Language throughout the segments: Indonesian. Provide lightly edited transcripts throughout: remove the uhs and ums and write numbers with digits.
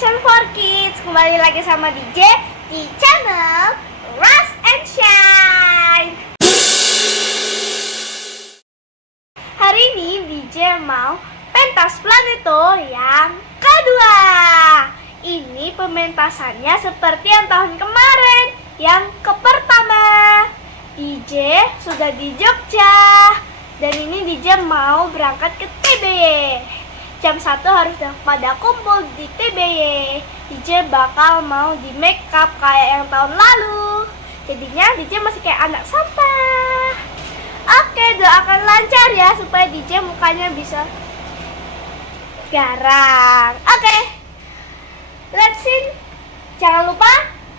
for Kids. Kembali lagi sama DJ di channel Rise and Shine. Hari ini DJ mau pentas Planeto yang kedua. Ini pementasannya seperti yang tahun kemarin, yang pertama. DJ sudah di Jogja. Dan ini DJ mau berangkat ke TBY. Jam 1 harus pada kumpul di TBY. DJ bakal mau di make up kayak yang tahun lalu. Jadinya DJ masih kayak anak sampah. Oke, doakan lancar ya supaya DJ mukanya bisa garang. Oke, let's see. Jangan lupa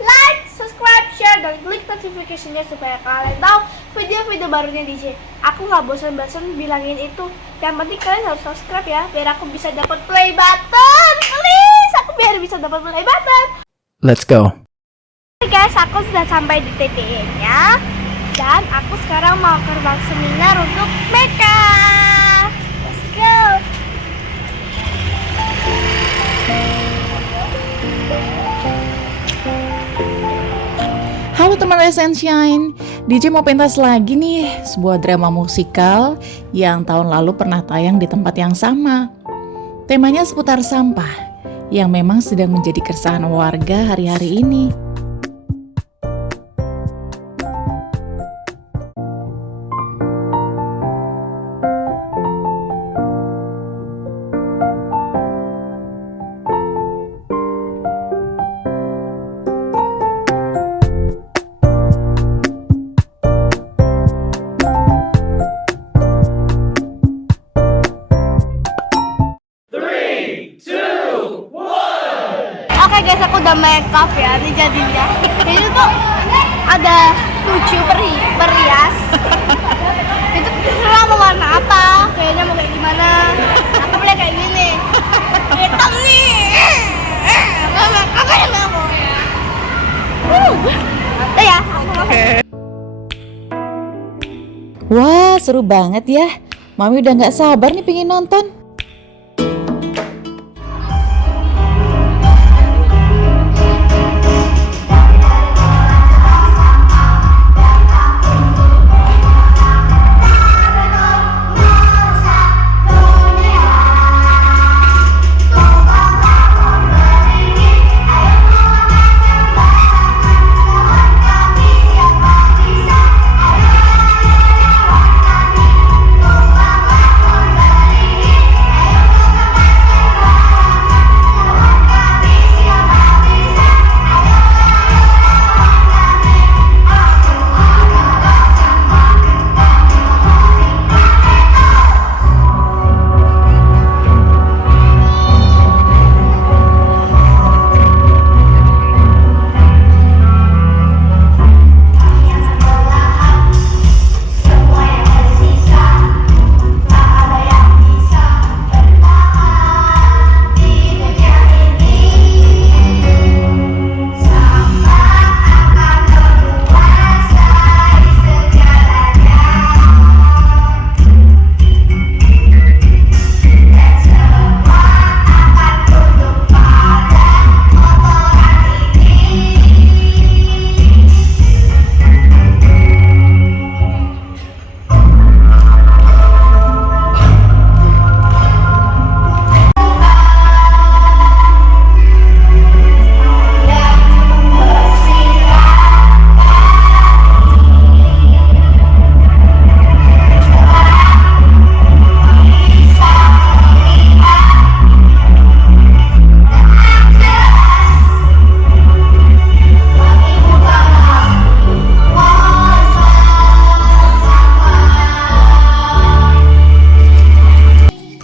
like, subscribe, share, dan klik notification-nya supaya kalian tahu video-video barunya DJ. Aku nggak bosan-bosan bilangin itu. Yang penting kalian harus subscribe ya, biar aku bisa dapat play button. Please, aku biar bisa dapat play button. Let's go. Oke guys, aku sudah sampai di TBY-nya. Dan aku sekarang mau ke ruang seminar untuk makeup. Let's go. Halo teman Rise and Shine, DJ mau pentas lagi nih, sebuah drama musikal yang tahun lalu pernah tayang di tempat yang sama. Temanya seputar sampah, yang memang sedang menjadi keresahan warga hari-hari ini. Oke guys, aku udah make up ya, ini jadinya. Itu tuh ada 7 perias. Itu terserah mau warna apa, kayaknya mau kayak gimana. Aku boleh kayak gini. Hitam nih. Apa yang mau? Udah ya. Wah, seru banget ya. Mami udah gak sabar nih pengen nonton.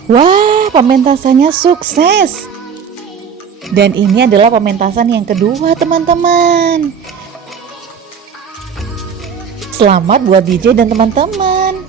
Wah, pementasannya sukses. Dan ini adalah pementasan yang kedua, teman-teman. Selamat buat DJ dan teman-teman.